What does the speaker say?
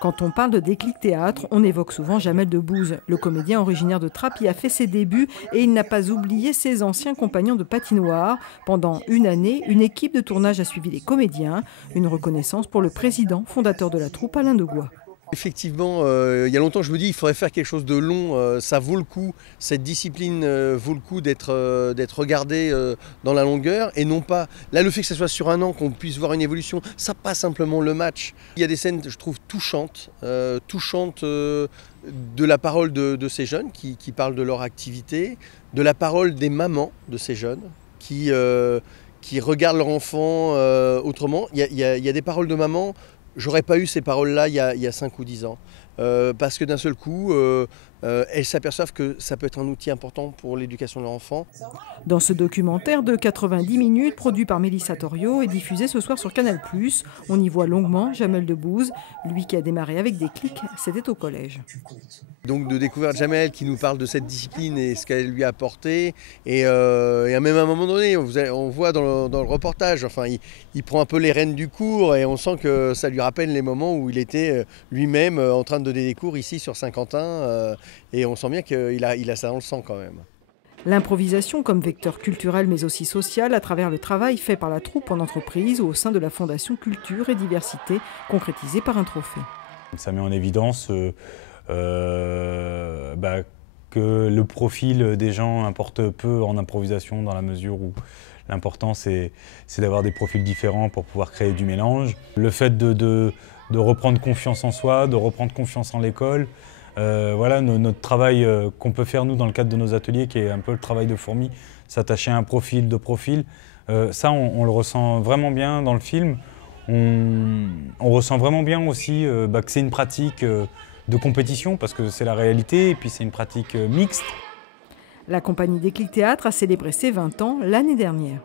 Quand on parle de Déclic Théâtre, on évoque souvent Jamel Debbouze. Le comédien originaire de Trappes y a fait ses débuts et il n'a pas oublié ses anciens compagnons de patinoire. Pendant une année, une équipe de tournage a suivi les comédiens. Une reconnaissance pour le président, fondateur de la troupe, Alain Degois. Effectivement, il y a longtemps je me dis il faudrait faire quelque chose de long, ça vaut le coup, cette discipline vaut le coup d'être regardée dans la longueur et non pas, là le fait que ce soit sur un an, qu'on puisse voir une évolution, ça pas simplement le match. Il y a des scènes je trouve touchantes, de la parole de ces jeunes qui parlent de leur activité, de la parole des mamans de ces jeunes qui regardent leur enfant autrement. Il y a des paroles de maman. J'aurais pas eu ces paroles-là il y a 5 ou 10 ans. Parce que d'un seul coup, elles s'aperçoivent que ça peut être un outil important pour l'éducation de leur enfant. Dans ce documentaire de 90 minutes, produit par Mélissa Torio et diffusé ce soir sur Canal+, on y voit longuement Jamel Debbouze. Lui qui a démarré avec Déclic, c'était au collège. Donc de découvrir Jamel qui nous parle de cette discipline et ce qu'elle lui a apporté. Et même à un moment donné, on voit dans le reportage, enfin, il prend un peu les rênes du cours et on sent que ça lui rappelle les moments où il était lui-même en train de donner des cours ici sur Saint-Quentin. Et on sent bien qu'il a ça dans le sang quand même. L'improvisation comme vecteur culturel mais aussi social à travers le travail fait par la troupe en entreprise ou au sein de la Fondation Culture et Diversité, concrétisé par un trophée. Ça met en évidence que le profil des gens importe peu en improvisation dans la mesure où l'important c'est d'avoir des profils différents pour pouvoir créer du mélange. Le fait de reprendre confiance en soi, de reprendre confiance en l'école, voilà notre travail qu'on peut faire nous dans le cadre de nos ateliers qui est un peu le travail de fourmi, s'attacher à un profil de profil, ça on le ressent vraiment bien dans le film. On ressent vraiment bien aussi que c'est une pratique de compétition parce que c'est la réalité et puis c'est une pratique mixte. La compagnie Déclic Théâtre a célébré ses 20 ans l'année dernière.